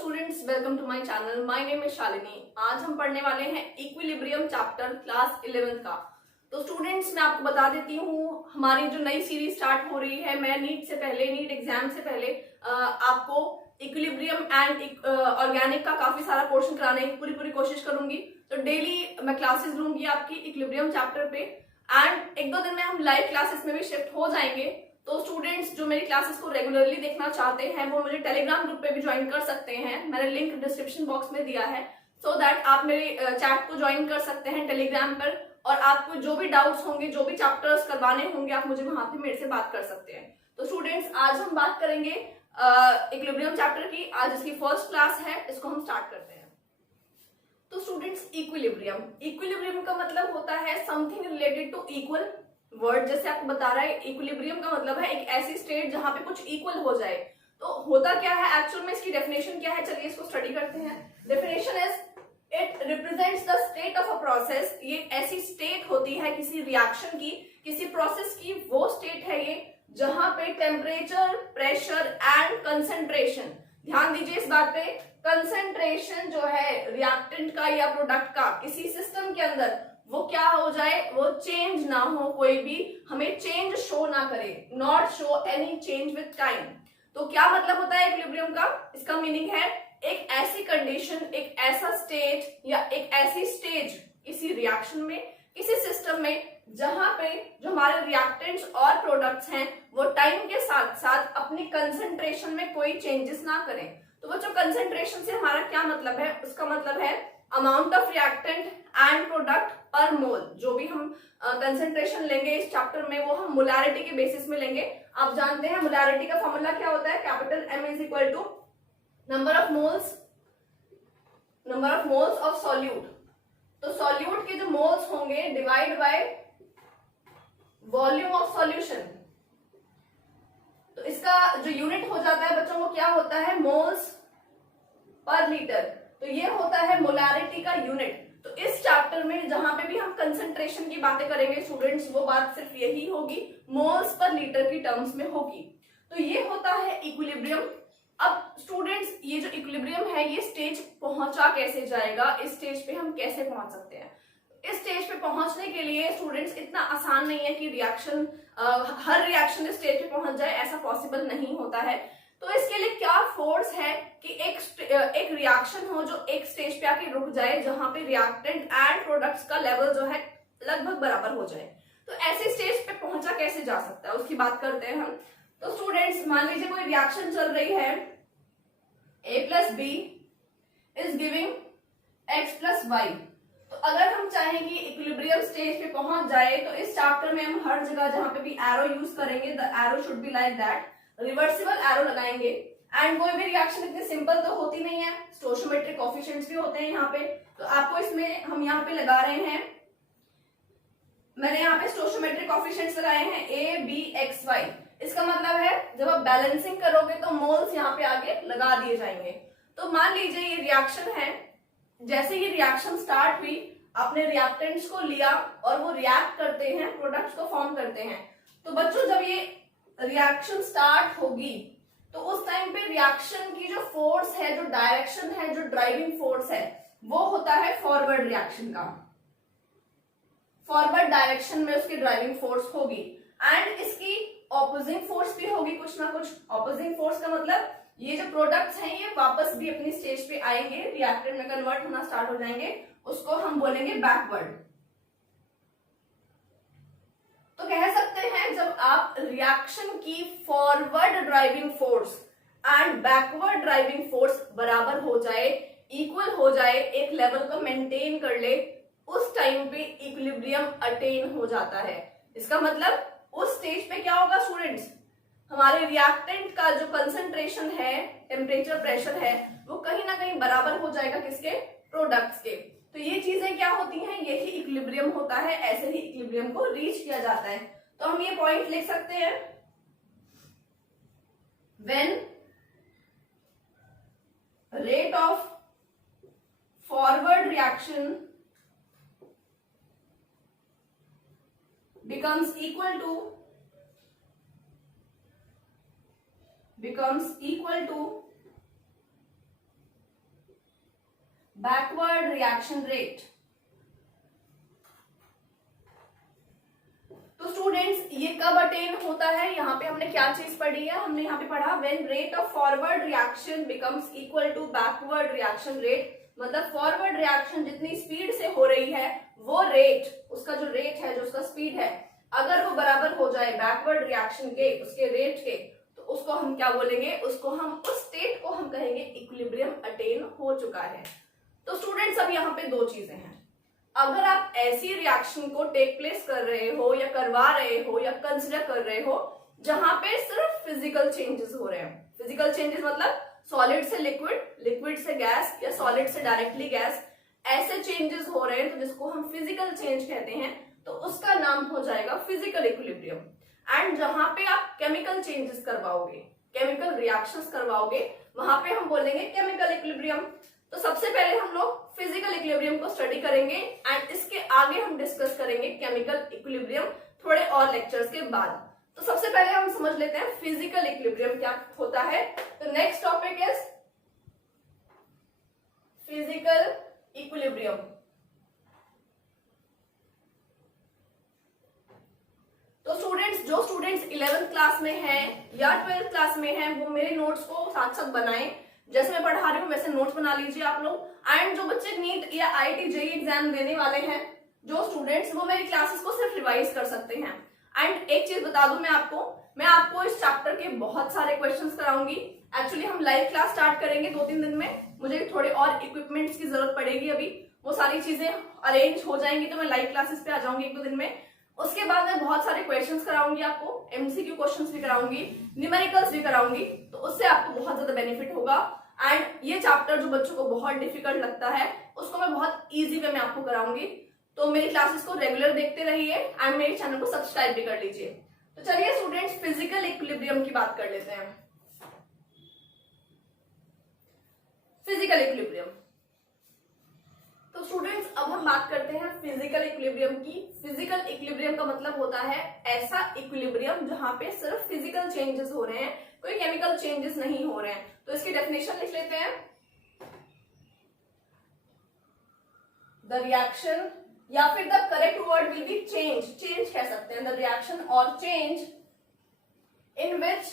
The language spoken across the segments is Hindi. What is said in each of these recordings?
Students, welcome to my channel. My name is Shalini. आज हम पढ़ने वाले हैं इक्विलिब्रियम चैप्टर क्लास 11th का। तो स्टूडेंट्स, मैं आपको बता देती हूँ, हमारी जो नई सीरीज स्टार्ट हो रही है, मैं नीट एग्जाम से पहले आपको इक्विलिब्रियम एंड ऑर्गेनिक का काफी सारा पोर्शन कराने की पूरी कोशिश करूंगी। तो डेली मैं क्लासेस लूंगी आपकी इक्विलिब्रियम चैप्टर पे, एंड एक दो दिन में हम लाइव क्लासेस में भी शिफ्ट हो जाएंगे। तो स्टूडेंट्स जो मेरी क्लासेस को रेगुलरली देखना चाहते हैं वो मुझे टेलीग्राम ग्रुप पे भी ज्वाइन कर सकते हैं। मैंने लिंक डिस्क्रिप्शन बॉक्स में दिया है, सो दैट आप मेरे चैट को ज्वाइन कर सकते हैं टेलीग्राम पर, और आपको जो भी डाउट्स होंगे, जो भी चैप्टर्स करवाने होंगे, आप मुझे वहां पे मेरे से बात कर सकते हैं। तो स्टूडेंट्स, आज हम बात करेंगे इक्विलिब्रियम चैप्टर की। आज इसकी फर्स्ट क्लास है, इसको हम स्टार्ट करते हैं। तो स्टूडेंट्स, इक्विलिब्रियम का मतलब होता है something related to equal. Word जैसे आपको बता रहा है, इक्विलिब्रियम का मतलब है एक ऐसी स्टेट जहां पे कुछ इक्वल हो जाए। तो होता क्या है एक्चुअल में, इसकी डेफिनेशन क्या है, चलिए इसको स्टडी करते हैं। Definition is it represents the state of a process. ये ऐसी स्टेट होती है किसी रिएक्शन की, किसी प्रोसेस की, वो स्टेट है ये जहां पे टेम्परेचर, प्रेशर एंड कंसेंट्रेशन, ध्यान दीजिए इस बात पे, कंसेंट्रेशन जो है रिएक्टेंट का या प्रोडक्ट का किसी सिस्टम के अंदर, वो क्या हो जाए, वो चेंज ना हो, कोई भी हमें चेंज शो ना करे, not show any change with time. तो क्या मतलब होता है इक्विलिब्रियम का? इसका मीनिंग है एक ऐसी कंडीशन, एक ऐसा स्टेट या एक ऐसी स्टेज किसी रिएक्शन में, किसी सिस्टम में, जहां पे जो हमारे रिएक्टेंट्स और प्रोडक्ट्स हैं वो टाइम के साथ साथ अपनी कंसेंट्रेशन में कोई चेंजेस ना करें। तो बच्चों, कंसेंट्रेशन से हमारा क्या मतलब है? उसका मतलब है amount of reactant and product पर मोल। जो भी हम कंसेंट्रेशन लेंगे इस चैप्टर में, वो हम मोलैरिटी के बेसिस में लेंगे। आप जानते हैं मोलैरिटी का फॉर्मूला क्या होता है, capital M is equal to number of moles of solute. तो सॉल्यूट के जो मोल्स होंगे divide by volume of solution. तो इसका जो यूनिट हो जाता है बच्चों, वो क्या होता है, मोल्स पर लीटर। तो ये होता है मोलैरिटी का यूनिट। तो इस चैप्टर में जहां पे भी हम कंसेंट्रेशन की बातें करेंगे स्टूडेंट्स, वो बात सिर्फ यही होगी, मोल्स पर लीटर की टर्म्स में होगी। तो ये होता है इक्विलिब्रियम। अब स्टूडेंट्स, ये जो इक्विलिब्रियम है, ये स्टेज पहुंचा कैसे जाएगा, इस स्टेज पे हम कैसे पहुंच सकते हैं? इस स्टेज पे पहुंचने के लिए स्टूडेंट्स इतना आसान नहीं है कि रिएक्शन हर रिएक्शन इस स्टेज पे पहुंच जाए, ऐसा पॉसिबल नहीं होता है। तो इसके लिए क्या फोर्स है कि एक रिएक्शन हो जो एक स्टेज पे आके रुक जाए, जहां पे रिएक्टेंट एंड प्रोडक्ट्स का लेवल जो है लगभग बराबर हो जाए। तो ऐसे स्टेज पे पहुंचा कैसे जा सकता है, उसकी बात करते हैं हम। तो स्टूडेंट्स, मान लीजिए कोई रिएक्शन चल रही है, A plus B is giving X plus Y. तो अगर हम चाहें कि इक्विलिब्रियम स्टेज पे पहुंच जाए, तो इस चैप्टर में हम हर जगह जहां पे भी एरो यूज करेंगे, the arrow should be like that, reversible arrow लगाएंगे। एंड कोई भी रिएक्शन इतनी सिंपल तो होती नहीं है, स्टोइकोमेट्रिक कोएफिशिएंट्स भी होते हैं यहाँ पे। तो आपको इसमें हम यहाँ पे लगा रहे हैं, मैंने यहाँ पे स्टोइकोमेट्रिक कोएफिशिएंट्स लगाए हैं A B X Y। इसका मतलब है जब आप बैलेंसिंग करोगे तो मोल्स यहाँ पे आगे लगा दिए जाएंगे। तो मान लीजिए ये रिएक्शन है, जैसे ये रिएक्शन स्टार्ट हुई, आपने रिएक्टेंट्स को लिया और वो रिएक्ट करते हैं, प्रोडक्ट्स को फॉर्म करते हैं। तो बच्चों, जब ये रिएक्शन स्टार्ट होगी तो उस टाइम पे रिएक्शन की जो फोर्स है, जो डायरेक्शन है, जो ड्राइविंग फोर्स है, वो होता है फॉरवर्ड रिएक्शन का। फॉरवर्ड डायरेक्शन में उसकी ड्राइविंग फोर्स होगी, एंड इसकी ऑपोजिंग फोर्स भी होगी कुछ ना कुछ। ऑपोजिंग फोर्स का मतलब ये जो प्रोडक्ट्स हैं ये वापस भी अपनी स्टेज पे आएंगे, रिएक्टेंट में कन्वर्ट होना स्टार्ट हो जाएंगे, उसको हम बोलेंगे बैकवर्ड। तो कह सकते हैं जब आप रिएक्शन की forward driving force and backward driving force बराबर हो जाए, इक्वल हो जाए, एक लेवल को मेंटेन कर ले, उस टाइम पे इक्विलिब्रियम अटेन हो जाता है। इसका मतलब उस स्टेज पे क्या होगा स्टूडेंट्स, हमारे रिएक्टेंट का जो कंसंट्रेशन है, टेम्परेचर, प्रेशर है, वो कहीं ना कहीं बराबर हो जाएगा किसके, प्रोडक्ट्स के। तो ये चीजें क्या होती हैं, यही इक्विलिब्रियम होता है, ऐसे ही इक्विलिब्रियम को रीच किया जाता है। तो हम ये पॉइंट लिख सकते हैं, when rate of forward reaction becomes equal to backward reaction rate. तो स्टूडेंट्स ये कब अटेन होता है, यहाँ पे हमने क्या चीज पढ़ी है, हमने यहाँ पे पढ़ा when rate of forward reaction becomes equal to backward reaction rate. मतलब फॉरवर्ड रिएक्शन जितनी स्पीड से हो रही है वो रेट, उसका जो रेट है, जो उसका स्पीड है, अगर वो बराबर हो जाए बैकवर्ड रिएक्शन के, उसके रेट के, तो उसको हम क्या बोलेंगे, उसको हम उस स्टेट को हम कहेंगे इक्विलिब्रियम अटेन हो चुका है। तो स्टूडेंट्स अब यहाँ पे दो चीजें हैं, अगर आप ऐसी रिएक्शन को टेक प्लेस कर रहे हो या करवा रहे हो या कंसिडर कर रहे हो जहां पे सिर्फ फिजिकल चेंजेस हो रहे हैं, फिजिकल चेंजेस मतलब सॉलिड से लिक्विड, लिक्विड से गैस या सॉलिड से डायरेक्टली गैस, ऐसे चेंजेस हो रहे हैं तो जिसको हम फिजिकल चेंज कहते हैं, तो उसका नाम हो जाएगा फिजिकल इक्विलिब्रियम। एंड जहां पे आप केमिकल चेंजेस करवाओगे, केमिकल रिएक्शंस करवाओगे, वहां पे हम बोलेंगे केमिकल इक्विलिब्रियम। तो सबसे पहले हम लोग फिजिकल इक्विलिब्रियम को स्टडी करेंगे एंड इसके आगे हम डिस्कस करेंगे केमिकल इक्विलिब्रियम थोड़े और लेक्चर्स के बाद। तो सबसे पहले हम समझ लेते हैं फिजिकल इक्विलिब्रियम क्या होता है। तो next topic is physical equilibrium. तो स्टूडेंट्स, जो स्टूडेंट्स 11th क्लास में हैं या 12th क्लास में हैं, वो मेरे नोट्स को साथ साथ बनाएं, जैसे मैं पढ़ा रही हूँ वैसे नोट्स बना लीजिए आप लोग। एंड जो बच्चे नीट या आईआईटी जेईई एग्जाम देने वाले हैं, जो स्टूडेंट्स, वो मेरी क्लासेस को सिर्फ रिवाइज कर सकते हैं। एंड एक चीज बता दूं मैं आपको इस चैप्टर के बहुत सारे क्वेश्चंस कराऊंगी। एक्चुअली हम लाइव क्लास स्टार्ट करेंगे 2-3 दिन में, मुझे थोड़े और इक्विपमेंट्स की जरूरत पड़ेगी, अभी वो सारी चीजें अरेंज हो जाएंगी तो मैं लाइव क्लासेस पे आ जाऊंगी 1-2 दिन में। उसके बाद मैं बहुत सारे क्वेश्चंस कराऊंगी आपको, एमसीक्यू क्वेश्चंस भी कराऊंगी, न्यूमेरिकल्स भी कराऊंगी, तो उससे आपको बहुत ज्यादा बेनिफिट होगा। एंड ये चैप्टर जो बच्चों को बहुत डिफिकल्ट लगता है उसको मैं बहुत इजी वे में आपको कराऊंगी। तो मेरी क्लासेस को रेगुलर देखते रहिए एंड मेरे चैनल को सब्सक्राइब भी कर लीजिए। तो चलिए स्टूडेंट्स फिजिकल इक्विलिब्रियम की बात कर लेते हैं। फिजिकल इक्विलिब्रियम, तो स्टूडेंट्स अब हम बात करते हैं फिजिकल इक्विलिब्रियम की। फिजिकल इक्विलिब्रियम का मतलब होता है ऐसा इक्विलिब्रियम जहां पे सिर्फ फिजिकल चेंजेस हो रहे हैं, कोई केमिकल चेंजेस नहीं हो रहे हैं। तो इसकी डेफिनेशन लिख लेते हैं। द रिएक्शन, या फिर the correct word will be change, change कह सकते हैं, द रिएक्शन और change in which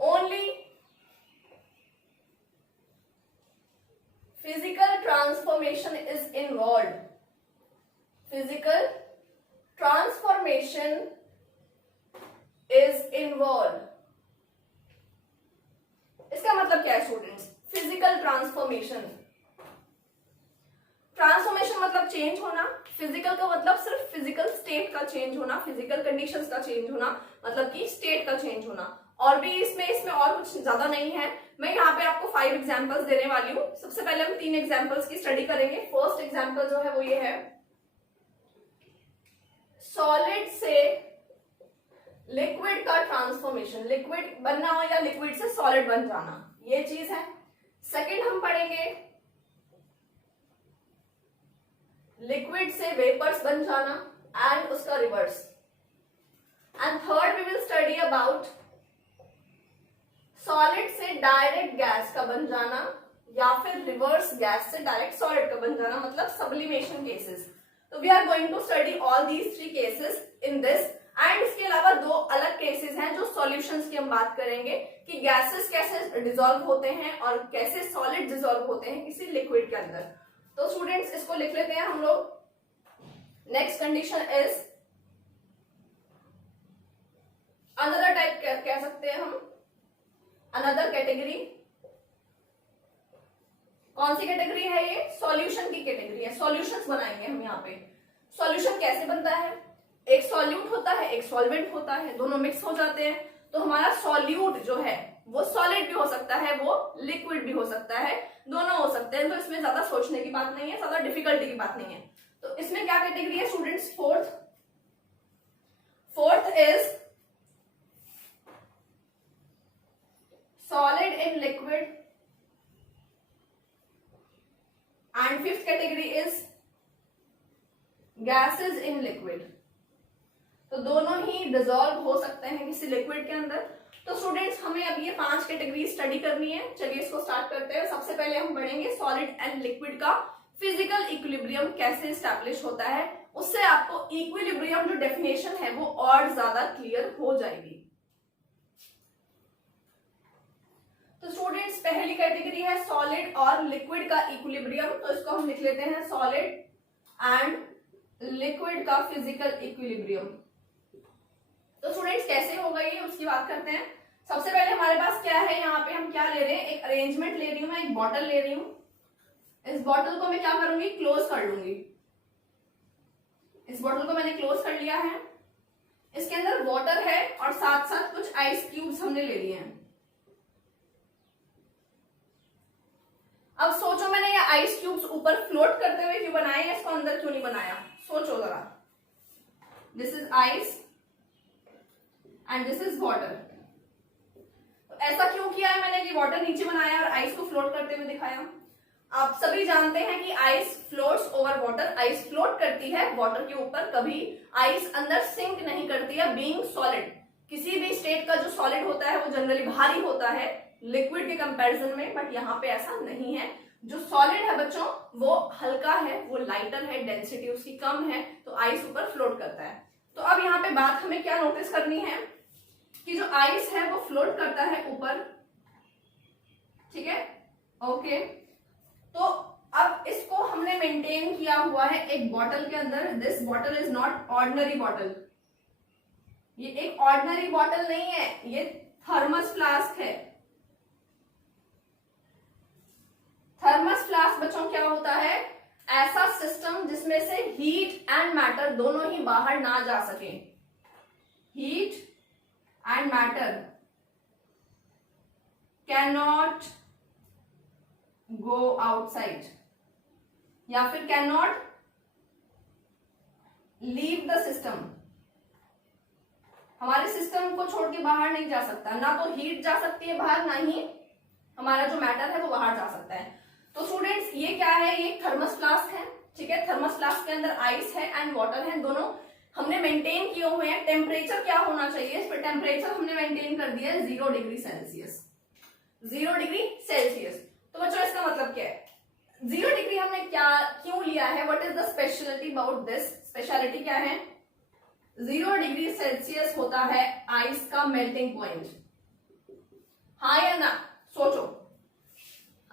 only physical transformation is involved. Physical transformation is involved. इसका मतलब क्या है स्टूडेंट्स? फिजिकल ट्रांसफॉर्मेशन, ट्रांसफॉर्मेशन मतलब चेंज होना, फिजिकल का मतलब सिर्फ फिजिकल स्टेट का चेंज होना, फिजिकल कंडीशंस का चेंज होना, मतलब कि स्टेट का चेंज होना। और भी इसमें और कुछ ज्यादा नहीं है। मैं यहाँ पे आपको 5 एग्जांपल्स देने वाली हूँ। सबसे पहले हम 3 एग्जांपल्स की स्टडी करेंगे। फर्स्ट एग्जांपल जो है वो ये है, सॉलिड से लिक्विड का ट्रांसफॉर्मेशन, लिक्विड बनना हो या लिक्विड से सॉलिड बन जाना, ये चीज है। सेकंड हम पढ़ेंगे लिक्विड से वेपर्स बन जाना एंड उसका reverse. And third we will study about solid से डायरेक्ट गैस का बन जाना या फिर रिवर्स गैस से डायरेक्ट सॉलिड का बन जाना, मतलब सब्लिमेशन केसेस। तो we are going to study all these 3 cases in this. And इसके अलावा 2 अलग केसेस हैं जो सॉल्यूशंस की हम बात करेंगे कि गैसेस कैसे डिसॉल्व होते हैं और कैसे सॉलिड डिसॉल्व होते हैं किसी लिक्विड के अंदर। तो स्टूडेंट्स इसको लिख लेते हैं हम लोग। Next condition is, another type कह सकते हैं हम, अनदर कैटेगरी। कौन सी कैटेगरी है ये? सॉल्यूशन की कैटेगरी है। सॉल्यूशंस बनाएंगे हम यहाँ पे। सॉल्यूशन कैसे बनता है? एक सॉल्यूट होता है, एक सॉल्वेंट होता है, दोनों मिक्स हो जाते हैं। तो हमारा सॉल्यूट जो है वो सॉलिड भी हो सकता है, वो लिक्विड भी हो सकता है, दोनों हो सकते हैं। तो इसमें ज्यादा सोचने की बात नहीं है, ज्यादा डिफिकल्टी की बात नहीं है। तो इसमें क्या कैटेगरी है students? Fourth is solid in liquid and fifth category is gases in liquid. तो दोनों ही डिसॉल्व हो सकते हैं किसी लिक्विड के अंदर। तो स्टूडेंट्स हम हमें अब ये 5 कैटेगरी स्टडी करनी है। चलिए इसको स्टार्ट करते हैं। सबसे पहले हम पढ़ेंगे सॉलिड एंड लिक्विड का फिजिकल इक्विलिब्रियम कैसे स्टैब्लिश होता है। उससे आपको इक्विलिब्रियम जो डेफिनेशन है वो और ज्यादा क्लियर हो जाएगी। तो स्टूडेंट्स, पहली कैटेगरी है सॉलिड और लिक्विड का इक्विलिब्रियम। तो इसको हम लिख लेते हैं सॉलिड एंड लिक्विड का फिजिकल इक्विलिब्रियम। तो स्टूडेंट्स, कैसे होगा ये उसकी बात करते हैं। सबसे पहले हमारे पास क्या है, यहाँ पे हम क्या ले रहे हैं, एक अरेंजमेंट ले रही हूं, मैं एक बॉटल ले रही हूं। इस बॉटल को मैं क्या करूंगी, क्लोज कर लूंगी। इस बॉटल को मैंने क्लोज कर लिया है। इसके अंदर वाटर है और साथ साथ कुछ आइस क्यूब्स हमने ले लिए हैं। अब सोचो, मैंने ये आइस क्यूब्स ऊपर फ्लोट करते हुए क्यों बनाए, इसको अंदर क्यों नहीं बनाया, सोचो जरा। This is ice and this is water. तो ऐसा क्यों किया है मैंने कि वाटर नीचे बनाया और आइस को फ्लोट करते हुए दिखाया। आप सभी जानते हैं कि ice floats over water, ice float करती है वाटर के ऊपर, कभी आइस अंदर सिंक नहीं करती है। बीइंग सॉलिड, किसी भी स्टेट का जो सॉलिड होता है वो जनरली भारी होता है लिक्विड के कंपैरिजन में, बट यहाँ पे ऐसा नहीं है। जो सॉलिड है बच्चों वो हल्का है, वो लाइटर है, डेंसिटी उसकी कम है, तो आइस ऊपर फ्लोट करता है। तो अब यहाँ पे बात हमें क्या नोटिस करनी है कि जो आइस है वो फ्लोट करता है ऊपर, ठीक है, ओके। तो अब इसको हमने मेंटेन किया हुआ है एक बॉटल के अंदर। This bottle is not ordinary bottle, ये एक ऑर्डिनरी बॉटल नहीं है, ये थर्मस फ्लास्क है। थर्मस फ्लास्क बच्चों क्या होता है, ऐसा सिस्टम जिसमें से हीट एंड मैटर दोनों ही बाहर ना जा सके। Heat and matter can not go outside या फिर can not leave the system. हमारे सिस्टम को छोड़ के बाहर नहीं जा सकता, ना तो हीट जा सकती है बाहर, ना ही हमारा जो मैटर है वो बाहर जा सकता है। तो स्टूडेंट्स, ये क्या है, ये थर्मस फ्लास्क है, ठीक है। थर्मस फ्लास्क के अंदर आइस है एंड वाटर है, दोनों हमने मेंटेन किए हुए हैं। टेम्परेचर क्या होना चाहिए, इस पर टेम्परेचर हमने मेंटेन कर दिया है 0 डिग्री सेल्सियस। 0 degree Celsius. तो बच्चों इसका मतलब क्या है, 0 डिग्री हमने क्या क्यों लिया है, what is the speciality about this. Speciality क्या है, 0 डिग्री सेल्सियस होता है आइस का मेल्टिंग पॉइंट। हाँ या ना, सोचो।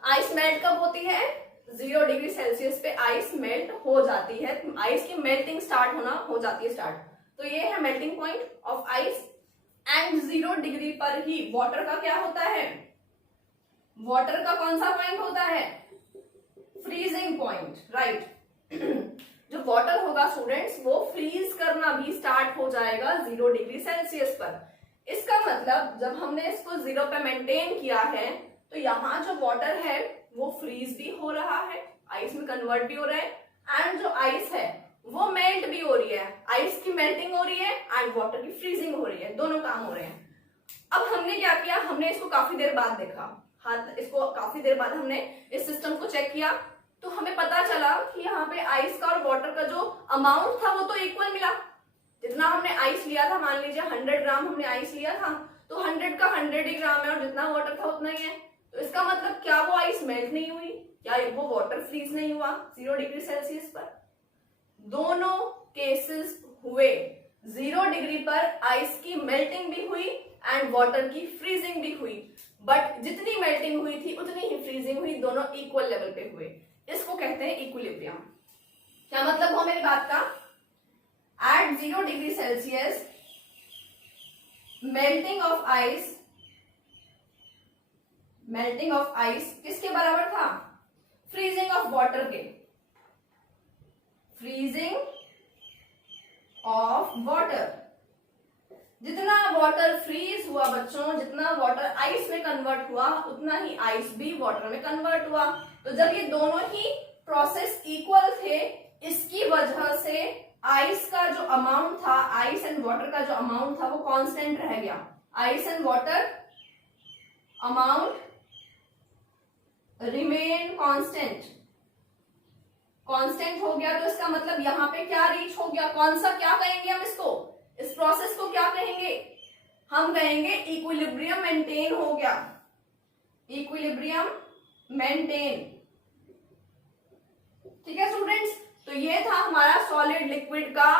आइस मेल्ट कब होती है, 0 डिग्री सेल्सियस पे आइस मेल्ट हो जाती है, आइस की मेल्टिंग स्टार्ट होना हो जाती है स्टार्ट। तो ये है melting point of ice. And 0 degree पर ही वाटर का क्या होता है, वाटर का कौन सा पॉइंट होता है, फ्रीजिंग पॉइंट, राइट। जो वाटर होगा स्टूडेंट्स वो फ्रीज करना भी स्टार्ट हो जाएगा 0 डिग्री सेल्सियस पर। इसका मतलब जब हमने इसको 0 पे मेंटेन किया है तो यहाँ जो वाटर है वो फ्रीज भी हो रहा है, आइस में कन्वर्ट भी हो रहा है, एंड जो आइस है वो मेल्ट भी हो रही है। आइस की मेल्टिंग हो रही है एंड वाटर की फ्रीजिंग हो रही है, दोनों काम हो रहे हैं। अब हमने क्या किया, हमने इसको काफी देर बाद देखा, हाँ, इसको काफी देर बाद हमने इस सिस्टम को चेक किया, तो हमें पता चला कि यहाँ पे आइस का और वाटर का जो अमाउंट था वो तो इक्वल मिला। जितना हमने आइस लिया था, मान लीजिए 100 ग्राम हमने आइस लिया था, तो 100 का 100 ही ग्राम है और जितना वाटर था उतना ही है। तो इसका मतलब क्या वो आइस मेल्ट नहीं हुई, क्या वो वाटर फ्रीज नहीं हुआ 0 डिग्री सेल्सियस पर। दोनों केसेस हुए, 0 डिग्री पर आइस की मेल्टिंग भी हुई एंड वाटर की फ्रीजिंग भी हुई, बट जितनी मेल्टिंग हुई थी उतनी ही फ्रीजिंग हुई, दोनों इक्वल लेवल पे हुए। इसको कहते हैं इक्विलिब्रियम। क्या मतलब हो मेरी बात का, at 0 degree Celsius melting of ice किसके बराबर था, फ्रीजिंग ऑफ वाटर के। फ्रीजिंग ऑफ वाटर, जितना वाटर फ्रीज हुआ बच्चों, जितना वाटर आइस में कन्वर्ट हुआ उतना ही आइस भी वाटर में कन्वर्ट हुआ। तो जब ये दोनों ही प्रोसेस इक्वल थे, इसकी वजह से आइस का जो अमाउंट था, आइस एंड वाटर का जो अमाउंट था वो कांस्टेंट रह गया। Ice and water amount remain constant, constant हो गया। तो इसका मतलब यहाँ पे क्या रीच हो गया, कौन सा क्या कहेंगे हम इसको, इस प्रोसेस को क्या कहेंगे, हम कहेंगे इक्विलिब्रियम मेंटेन हो गया, इक्विलिब्रियम मेंटेन। ठीक है स्टूडेंट्स, तो ये था हमारा सॉलिड लिक्विड का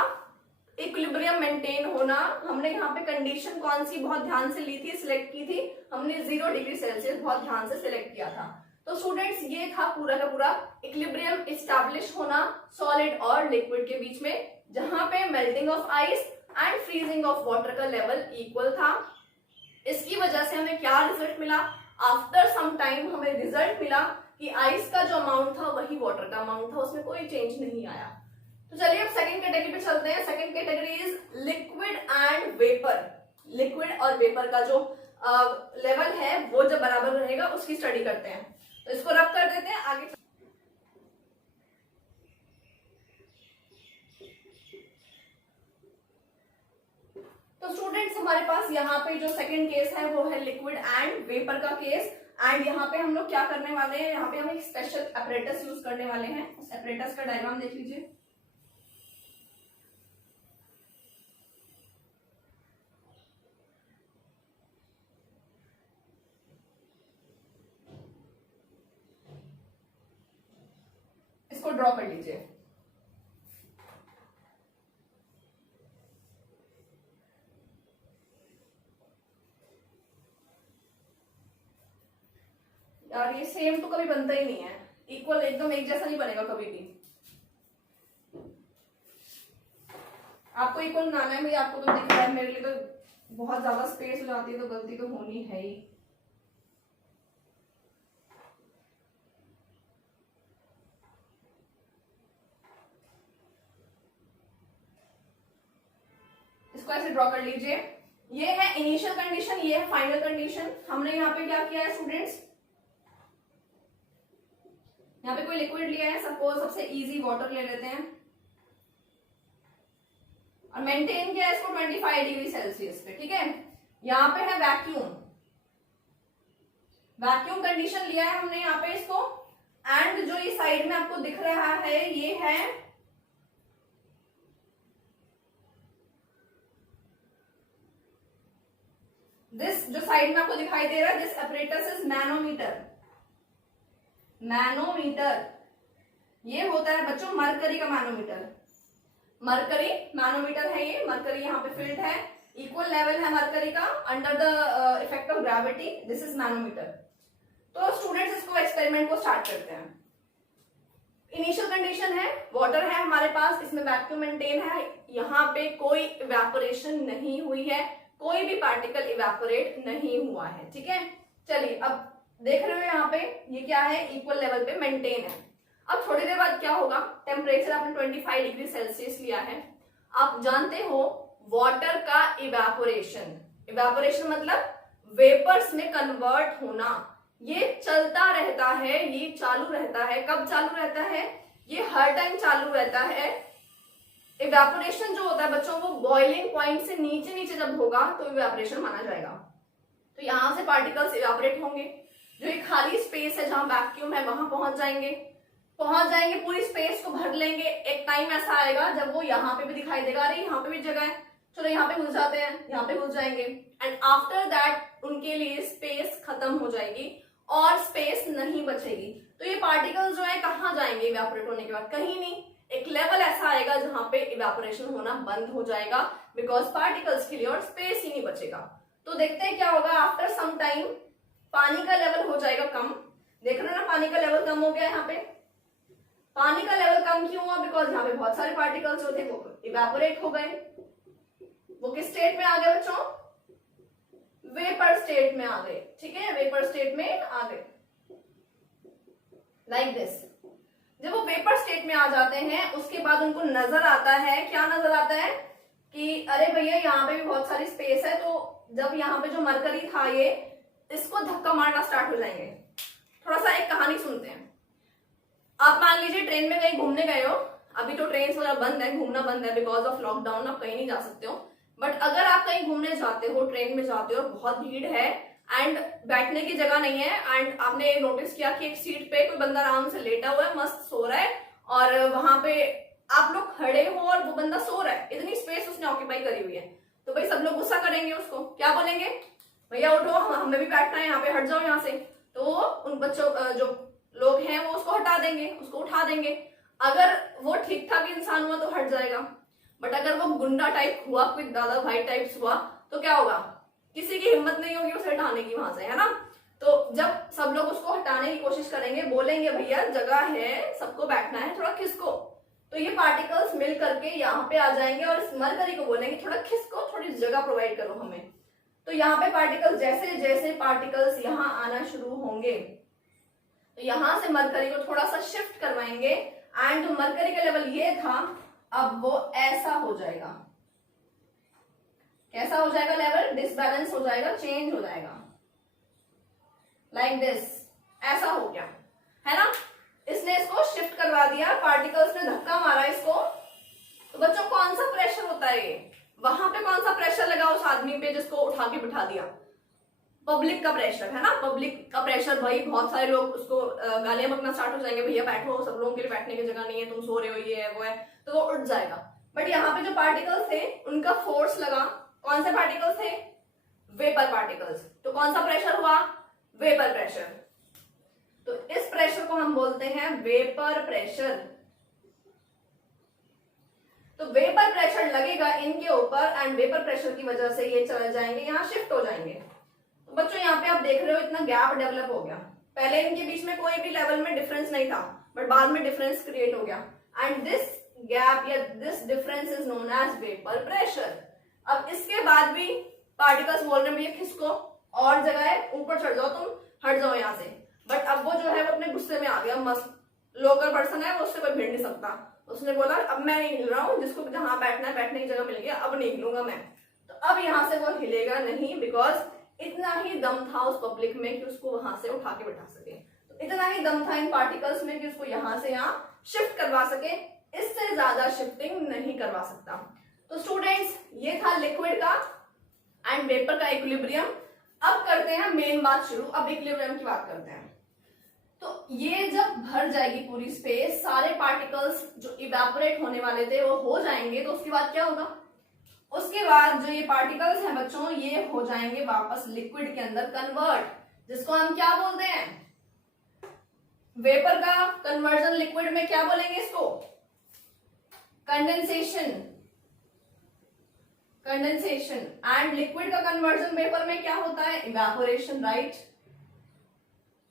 इक्विलिब्रियम मेंटेन होना। हमने यहाँ पे कंडीशन कौन सी बहुत ध्यान से ली थी, सिलेक्ट की थी, हमने 0 डिग्री सेल्सियस बहुत ध्यान से सिलेक्ट किया था। तो स्टूडेंट्स ये था पूरा का पूरा इक्विलिब्रियम एस्टैब्लिश होना सॉलिड और लिक्विड के बीच में, जहां पे melting of ice and freezing of water का लेवल इक्वल था। इसकी वजह से हमें क्या रिजल्ट मिला, आफ्टर सम टाइम हमें रिजल्ट मिला कि आइस का जो अमाउंट था वही वाटर का अमाउंट था, उसमें कोई चेंज नहीं आया। तो चलिए अब सेकंड कैटेगरी पे चलते हैं। Second category is liquid and vapour. Liquid और वेपर का जो लेवल है वो जब बराबर रहेगा उसकी स्टडी करते हैं। तो इसको रब कर देते हैं आगे। तो स्टूडेंट्स हमारे पास यहाँ पे जो सेकंड केस है वो है लिक्विड एंड वेपर का केस। एंड यहाँ पे हम लोग क्या करने वाले हैं, यहाँ पे हम एक स्पेशल एपरेटस यूज करने वाले हैं। उस एपरेटस का डायग्राम देख लीजिए। इसको ड्रॉ कर लीजिए। यार ये सेम तो कभी बनता ही नहीं है, इक्वल एकदम एक जैसा नहीं बनेगा कभी भी। आपको इक्वल बनाना है, मुझे आपको तो दिख रहा है, मेरे लिए तो बहुत ज्यादा स्पेस हो जाती है, तो गलती तो होनी है ही। इसको ऐसे ड्रॉ कर लीजिए। ये है इनिशियल कंडीशन, ये है फाइनल कंडीशन। हमने यहाँ पे क्या किया है स्टूडेंट्स, यहाँ पे कोई लिक्विड लिया है, सपोज सबसे इजी वाटर ले लेते हैं और मेंटेन किया है इसको 25 डिग्री सेल्सियस पे। ठीक है, यहाँ पे है वैक्यूम, वैक्यूम कंडीशन लिया है हमने यहाँ पे इसको। एंड जो ये साइड में आपको दिख रहा है ये है दिस, जो साइड में आपको दिखाई दे रहा है this apparatus is manometer. Manometer ये होता है बच्चों मरकरी का मैनोमीटर। मरकरी मैनोमीटर है ये, मरकरी यहाँ पे फील्ड है, इक्वल लेवल है मरकरी का under the effect of gravity, this is manometer. तो स्टूडेंट्स इसको एक्सपेरिमेंट को स्टार्ट करते हैं। इनिशियल कंडीशन है, वाटर है हमारे पास, इसमें वैक्यूम मेंटेन है, यहाँ पे कोई इवेपोरेशन नहीं हुई है, कोई भी पार्टिकल इवेपोरेट नहीं हुआ है। ठीक है, चलिए अब देख रहे हो यहाँ पे ये क्या है, इक्वल लेवल पे मेंटेन है। अब थोड़ी देर बाद क्या होगा, टेम्परेचर आपने 25 डिग्री सेल्सियस लिया है। आप जानते हो वाटर का इवेपोरेशन, इवेपोरेशन मतलब वेपर्स में कन्वर्ट होना, ये चलता रहता है, ये चालू रहता है। कब चालू रहता है, ये हर टाइम चालू रहता है। इवेपोरेशन जो होता है बच्चों वो बॉइलिंग पॉइंट से नीचे नीचे जब होगा तो इवेपोरेशन माना जाएगा। तो यहां से पार्टिकल्स इवेपोरेट होंगे, जो एक खाली स्पेस है जहां वैक्यूम है वहां पहुंच जाएंगे, पूरी स्पेस को भर लेंगे। एक टाइम ऐसा आएगा जब वो यहाँ पे भी दिखाई देगा, अरे यहाँ पे भी जगह है, चलो यहाँ पे घुस जाते हैं, यहाँ पे घुस जाएंगे। एंड आफ्टर दैट उनके लिए स्पेस खत्म हो जाएगी और स्पेस नहीं बचेगी। तो ये पार्टिकल्स जो है कहाँ जाएंगे इवेपोरेट होने के बाद, कहीं नहीं। एक लेवल ऐसा आएगा जहां पे इवेपोरेशन होना बंद हो जाएगा, बिकॉज पार्टिकल्स के लिए और स्पेस ही नहीं बचेगा। तो देखते हैं क्या होगा, आफ्टर सम टाइम पानी का लेवल हो जाएगा कम। देख रहे हो ना, पानी का लेवल कम हो गया यहाँ पे। पानी का लेवल कम क्यों हुआ, बिकॉज यहाँ पे बहुत सारे पार्टिकल्स जो थे वो इवेपोरेट हो गए। वो किस स्टेट में आ गए बच्चों, वेपर स्टेट में आ गए। ठीक है, वेपर स्टेट में आ गए लाइक दिस। जब वो वेपर स्टेट में आ जाते हैं उसके बाद उनको नजर आता है, क्या नजर आता है कि अरे भैया यहाँ पे भी बहुत सारी स्पेस है। तो जब यहाँ पे जो मरकरी था ये इसको धक्का मारना स्टार्ट हो जाएंगे। थोड़ा सा एक कहानी सुनते हैं। आप मान लीजिए ट्रेन में कहीं घूमने गए हो, अभी तो ट्रेन वगैरह बंद है, घूमना बंद है बिकॉज ऑफ लॉकडाउन, आप कहीं नहीं जा सकते हो। बट अगर आप कहीं घूमने जाते हो, ट्रेन में जाते हो, बहुत भीड़ है एंड बैठने की जगह नहीं है, एंड आपने नोटिस किया कि एक सीट पे कोई बंदा आराम से लेटा हुआ है, मस्त सो रहा है, और वहां पे आप लोग खड़े हो और वो बंदा सो रहा है, इतनी स्पेस उसने ऑक्यूपाई करी हुई है। तो भाई सब लोग गुस्सा करेंगे, उसको क्या बोलेंगे, भैया उठो, हमें भी बैठना है यहाँ पे, हट जाओ यहाँ से। तो उन बच्चों जो लोग हैं वो उसको हटा देंगे, उसको उठा देंगे। अगर वो ठीक ठाक इंसान हुआ तो हट जाएगा, बट अगर वो गुंडा टाइप हुआ, कोई दादा भाई टाइप्स हुआ, तो क्या होगा, किसी की हिम्मत नहीं होगी उसे हटाने की वहां से, है ना। तो जब सब लोग उसको हटाने की कोशिश करेंगे, बोलेंगे भैया जगह है, सबको बैठना है, थोड़ा खिसको, तो ये पार्टिकल्स मिल करके यहाँ पे आ जाएंगे और इस मरकरी को बोलेंगे थोड़ा खिसको, थोड़ी जगह प्रोवाइड करो हमें। तो यहाँ पे पार्टिकल्स, जैसे जैसे पार्टिकल्स यहाँ आना शुरू होंगे, तो यहां से मरकरी को थोड़ा सा शिफ्ट करवाएंगे, एंड जो मरकरी का लेवल ये था, अब वो ऐसा हो जाएगा। कैसा हो जाएगा लेवल, डिसबैलेंस हो जाएगा, चेंज हो जाएगा, लाइक दिस, ऐसा हो गया, है ना। इसने इसको शिफ्ट करवा दिया, पार्टिकल्स ने धक्का मारा इसको। तो बच्चों कौन सा प्रेशर होता है ये, वहां पे कौन सा प्रेशर लगा उस आदमी पे जिसको उठा के बिठा दिया, पब्लिक का प्रेशर, है ना। पब्लिक का प्रेशर, भाई बहुत सारे लोग उसको गालियां बकना स्टार्ट हो जाएंगे, भैया बैठो, सब लोगों के लिए बैठने की जगह नहीं है, तुम सो रहे हो, ये है वो है, तो वो उठ जाएगा। बट यहाँ पे जो पार्टिकल्स थे उनका फोर्स लगा, कौन से पार्टिकल्स थे, वेपर पार्टिकल्स, तो कौन सा प्रेशर हुआ, वेपर प्रेशर। तो इस प्रेशर को हम बोलते हैं वेपर प्रेशर। तो वेपर प्रेशर लगेगा इनके ऊपर, एंड वेपर प्रेशर की वजह से ये चले जाएंगे, यहाँ शिफ्ट हो जाएंगे। तो बच्चों यहाँ पे आप देख रहे हो इतना गैप डेवलप हो गया, पहले इनके बीच में कोई भी लेवल में डिफरेंस नहीं था, बट बाद में डिफरेंस क्रिएट हो गया, एंड दिस गैप या this difference is known as vapour pressure. अब इसके बाद भी पार्टिकल्स बोल रहे हैं भैया खिसको, और जगह है, ऊपर चढ़ जाओ, तुम हट जाओ यहाँ से। बट अब वो जो है वो अपने गुस्से में आ गया, मस्त लोकल पर्सन है वो, उससे कोई भिड़ नहीं सकता। उसने बोला अब मैं नहीं हिल रहा हूँ, जिसको जहां बैठना है बैठने की जगह मिल गया, अब नहीं हिलूंगा मैं। तो अब यहाँ से वो हिलेगा नहीं, बिकॉज इतना ही दम था उस पब्लिक में कि उसको वहां से उठा के बैठा सके। तो इतना ही दम था इन पार्टिकल्स में कि उसको यहाँ से यहाँ शिफ्ट करवा सके, इससे ज्यादा शिफ्टिंग नहीं करवा सकता। तो स्टूडेंट्स ये था लिक्विड का एंड वेपर का इक्विलिब्रियम। अब करते हैं मेन बात शुरू, अब इक्विलिब्रियम की बात करते हैं। तो ये जब भर जाएगी पूरी स्पेस, सारे पार्टिकल्स जो इवेपोरेट होने वाले थे वो हो जाएंगे, तो उसके बाद क्या होगा, उसके बाद जो ये पार्टिकल्स हैं बच्चों, ये हो जाएंगे वापस लिक्विड के अंदर कन्वर्ट, जिसको हम क्या बोलते हैं, वेपर का कन्वर्जन लिक्विड में क्या बोलेंगे इसको, कंडेंसेशन। कंडेंसेशन एंड लिक्विड का कन्वर्जन वेपर में क्या होता है, इवेपोरेशन, राइट।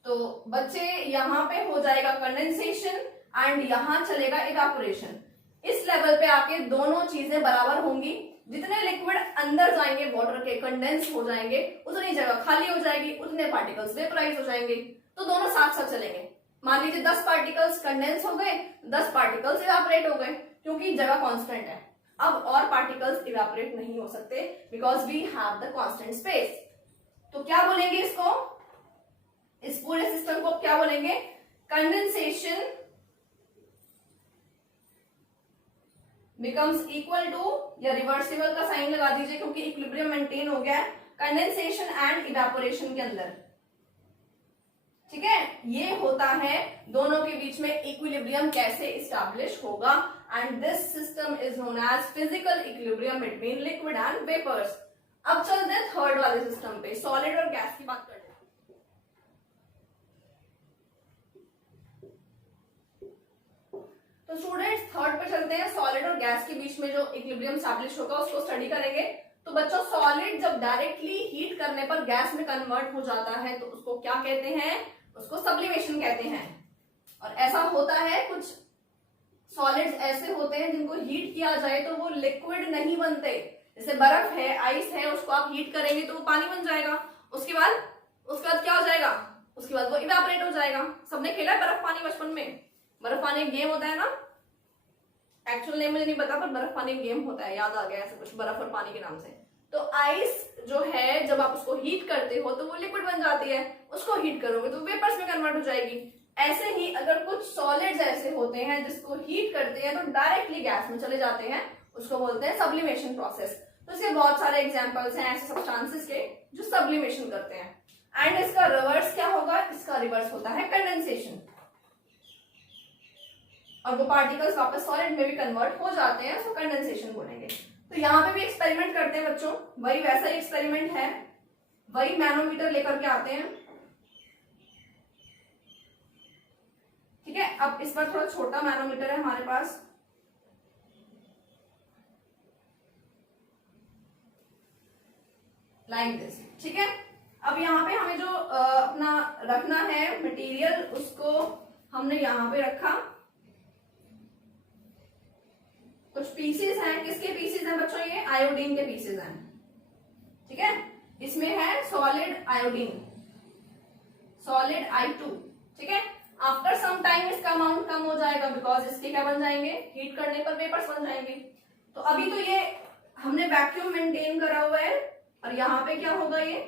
तो बच्चे यहाँ पे हो जाएगा कंडेंसेशन एंड यहाँ चलेगा इवेपोरेशन। इस लेवल पे आके दोनों चीजें बराबर होंगी, जितने लिक्विड अंदर जाएंगे वाटर के, कंडेंस हो जाएंगे, उतनी जगह खाली हो जाएगी, उतने पार्टिकल्स वेपराइज हो जाएंगे, तो दोनों साथ साथ चलेंगे। मान लीजिए 10 पार्टिकल्स कंडेंस हो गए, 10 पार्टिकल्स इवेपोरेट हो गए, क्योंकि जगह कांस्टेंट है। अब और पार्टिकल्स इवेपोरेट नहीं हो सकते because we have the constant space. तो क्या बोलेंगे इसको, इस पूरे सिस्टम को क्या बोलेंगे, कंडेंसेशन बिकम्स इक्वल टू, या रिवर्सिबल का साइन लगा दीजिए क्योंकि इक्विलिब्रियम मेंटेन हो गया है कंडेंसेशन एंड इवेपोरेशन के अंदर, ठीक है। ये होता है दोनों के बीच में इक्विलिब्रियम कैसे इस्टेब्लिश होगा, and this system is known as physical equilibrium between liquid and vapours. अब चलते हैं थर्ड वाले सिस्टम पे, सॉलिड और गैस की बात करते हैं। तो स्टूडेंट्स थर्ड पे चलते हैं, सॉलिड और गैस के बीच में जो इक्विलिब्रियम एस्टैब्लिश होगा उसको स्टडी करेंगे। तो बच्चों सॉलिड जब डायरेक्टली हीट करने पर गैस में कन्वर्ट हो जाता है तो उसको क्या कहते हैं, उसको सब्लिमेशन कहते हैं। और ऐसा होता है, कुछ सॉलिड्स ऐसे होते हैं जिनको हीट किया जाए तो वो लिक्विड नहीं बनते, जैसे बर्फ है, आइस है, उसको आप हीट करेंगे तो वो पानी बन जाएगा, उसके बाद क्या हो जाएगा, उसके बाद वो इवेपोरेट हो जाएगा। सबने खेला है बर्फ पानी बचपन में, बर्फ पानी एक गेम होता है ना, एक्चुअल नेम मुझे नहीं पता पर बर्फ पानी एक गेम होता है, याद आ गया ऐसे कुछ, बर्फ और पानी के नाम से। तो आइस जो है जब आप उसको हीट करते हो तो वो लिक्विड बन जाती है, उसको हीट करोगे तो वेपर्स में कन्वर्ट हो जाएगी। ऐसे ही अगर कुछ सॉलिड्स ऐसे होते हैं जिसको हीट करते हैं तो डायरेक्टली गैस में चले जाते हैं, उसको बोलते हैं सब्लिमेशन प्रोसेस। तो इसके बहुत सारे एग्जांपल्स हैं ऐसे सब्सटेंसेस के जो सब्लिमेशन करते हैं। एंड इसका रिवर्स क्या होगा, इसका रिवर्स होता है कंडेंसेशन, और वो पार्टिकल्स वापस सॉलिड में भी कन्वर्ट हो जाते हैं, उसको कंडेंसेशन बोलेंगे। तो यहाँ पे भी एक्सपेरिमेंट करते हैं बच्चों, वही वैसा ही एक्सपेरिमेंट है, वही मैनोमीटर लेकर के आते हैं। ठीक है, अब इस बार थोड़ा छोटा मैनोमीटर है हमारे पास, लाइक दिस। ठीक है, अब यहाँ पे हमें जो अपना रखना है मटेरियल, उसको हमने यहाँ पे रखा। कुछ पीसेस हैं, किसके पीसेस हैं बच्चों? ये आयोडीन के पीसेस हैं। ठीक है, इसमें है सॉलिड आयोडीन, सॉलिड I2। ठीक है, आफ्टर सम टाइम इसका अमाउंट कम हो जाएगा, बिकॉज इसके क्या बन जाएंगे, हीट करने पर वेपर्स बन जाएंगे। तो अभी तो ये हमने वैक्यूम मेंटेन करा हुआ है, और यहाँ पे क्या होगा, ये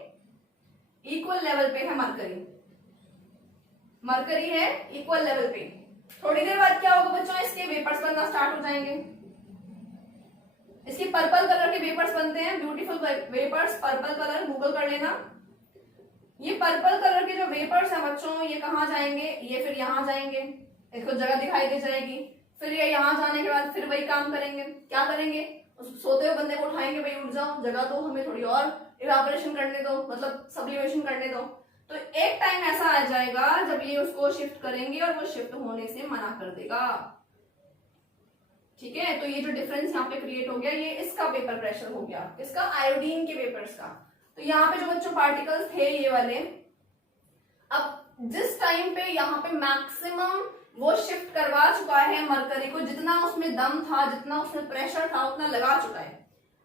इक्वल लेवल पे है मरकरी, मरकरी है इक्वल लेवल पे। थोड़ी देर बाद क्या होगा बच्चों, इसके वेपर्स बनना स्टार्ट हो जाएंगे। इसके पर्पल कलर के वेपर्स बनते हैं, beautiful vapours, purple colour Google कर लेना। ये पर्पल कलर के जो वेपर्स हैं बच्चों, ये कहाँ जाएंगे, ये फिर यहाँ जाएंगे, इसको जगह दिखाई दे जाएगी, फिर ये यहाँ जाने के बाद फिर वही काम करेंगे। क्या करेंगे, उस सोते हुए बंदे को उठाएंगे, भाई उठ जाओ, जगह दो हमें थोड़ी और इवापोरेशन करने दो, मतलब सब्लिमेशन करने दो। तो एक टाइम ऐसा आ जाएगा जब ये उसको शिफ्ट करेंगे और वो शिफ्ट होने से मना कर देगा। ठीक है, तो ये जो डिफरेंस यहाँ पे क्रिएट हो गया, ये इसका वेपर प्रेशर हो गया, इसका आयोडीन के वेपर्स का। तो यहाँ पे जो बच्चों पार्टिकल्स थे ये वाले, अब जिस टाइम पे यहाँ पे मैक्सिमम वो शिफ्ट करवा चुका है मरकरी को, जितना उसमें दम था, जितना उसमें प्रेशर था, उतना लगा चुका है,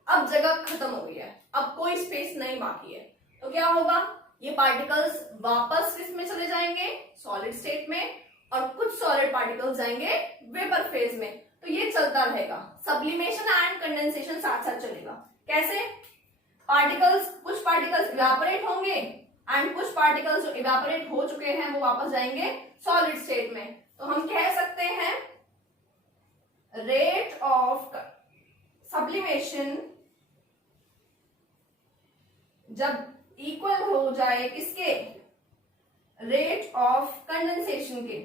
अब जगह खत्म हो गई है, अब कोई स्पेस नहीं बाकी है। तो क्या होगा, ये पार्टिकल्स वापस इसमें चले जाएंगे सॉलिड स्टेट में, और कुछ सॉलिड पार्टिकल्स जाएंगे वेपर फेज में। तो ये चलता रहेगा, सब्लिमेशन एंड कंडेंसेशन साथ साथ चलेगा। कैसे, पार्टिकल्स, कुछ पार्टिकल्स इवेपोरेट होंगे एंड कुछ पार्टिकल्स जो इवेपोरेट हो चुके हैं वो वापस जाएंगे सॉलिड स्टेट में। तो हम कह सकते हैं रेट ऑफ सब्लिमेशन जब इक्वल हो जाए किसके, रेट ऑफ कंडेंसेशन के,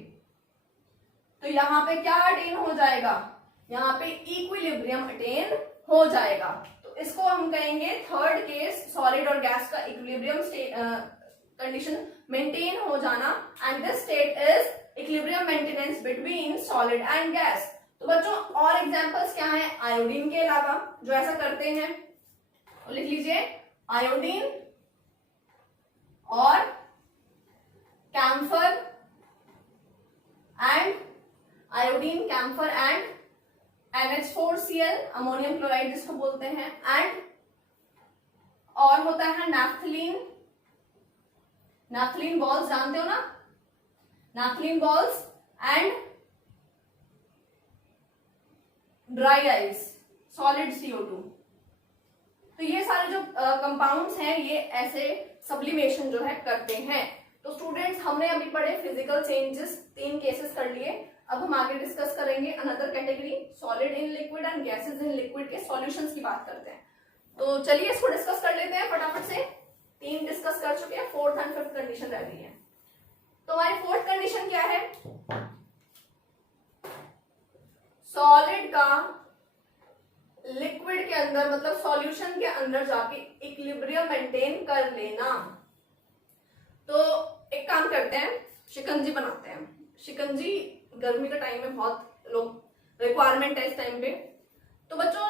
तो यहां पे क्या अटेन हो जाएगा, यहां पे इक्विलिब्रियम अटेन हो जाएगा। तो इसको हम कहेंगे थर्ड केस, सॉलिड और गैस का इक्विलिब्रियम कंडीशन मेंटेन हो जाना, and this state is equilibrium maintenance between solid and gas. तो बच्चों और एग्जांपल्स क्या हैं आयोडीन के अलावा जो ऐसा करते हैं, तो लिख लीजिए आयोडीन और camphor and iodine, camphor and NH4Cl, ammonium chloride जिसको बोलते हैं, एंड और होता है नैफ्थलीन, नैफ्थलीन बॉल्स जानते हो ना, naphthalene balls and dry ice, solid CO2। तो ये सारे जो कंपाउंड्स हैं ये ऐसे सब्लिमेशन जो है करते हैं। तो स्टूडेंट्स हमने अभी पढ़े फिजिकल चेंजेस, 3 केसेस कर लिए। अब हम आगे डिस्कस करेंगे another category, solid in liquid and gases in liquid के सॉल्यूशंस की बात करते हैं। तो चलिए इसको डिस्कस कर लेते हैं फटाफट से। 3 डिस्कस कर चुके हैं, 4th एंड 5th कंडीशन रह गई है। तो हमारी 4th कंडीशन क्या है, सॉलिड का लिक्विड के अंदर मतलब सॉल्यूशन के अंदर जाके इक्विलिब्रियम मेंटेन कर लेना। तो एक काम करते हैं, शिकंजी बनाते हैं। शिकंजी गर्मी का टाइम में बहुत लोग रिक्वायरमेंट है इस टाइम पे। तो बच्चों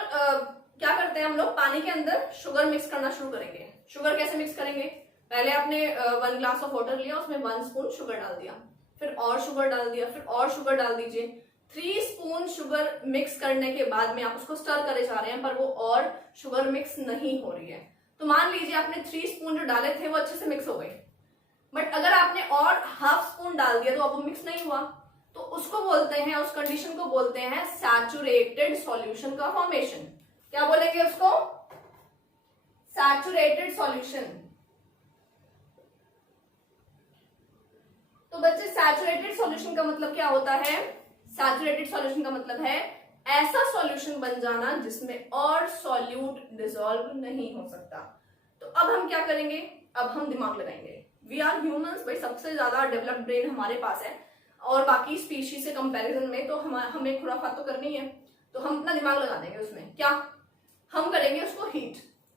क्या करते हैं हम लोग, पानी के अंदर शुगर मिक्स करना शुरू करेंगे। शुगर कैसे मिक्स करेंगे, पहले आपने 1 ग्लास ऑफ वाटर लिया, उसमें 1 स्पून शुगर डाल दिया, फिर और शुगर डाल दिया, फिर और शुगर डाल दीजिए। 3 स्पून शुगर मिक्स करने के बाद में आप उसको स्टर करे जा रहे हैं, पर वो और शुगर मिक्स नहीं हो रही है। तो मान लीजिए आपने 3 स्पून जो डाले थे वो अच्छे से मिक्स हो गए, बट अगर आपने और ½ स्पून डाल दिया तो अब वो मिक्स नहीं हुआ। तो उसको बोलते हैं, उस कंडीशन को बोलते हैं सैचुरेटेड सॉल्यूशन का फॉर्मेशन। क्या बोलेंगे उसको, सैचुरेटेड सॉल्यूशन। तो बच्चे सैचुरेटेड सॉल्यूशन का मतलब क्या होता है, सैचुरेटेड सॉल्यूशन का मतलब है ऐसा सॉल्यूशन बन जाना जिसमें और सॉल्यूट डिसॉल्व नहीं हो सकता। तो अब हम क्या करेंगे, अब हम दिमाग लगाएंगे। वी आर ह्यूमंस, भाई सबसे ज्यादा डेवलप्ड ब्रेन हमारे पास है, और बाकी स्पीशीज से कंपैरिजन में तो हमें खुराफात तो करनी है, तो हम अपना दिमाग लगा देंगे उसमें। क्या, हम करेंगे उसको हीट।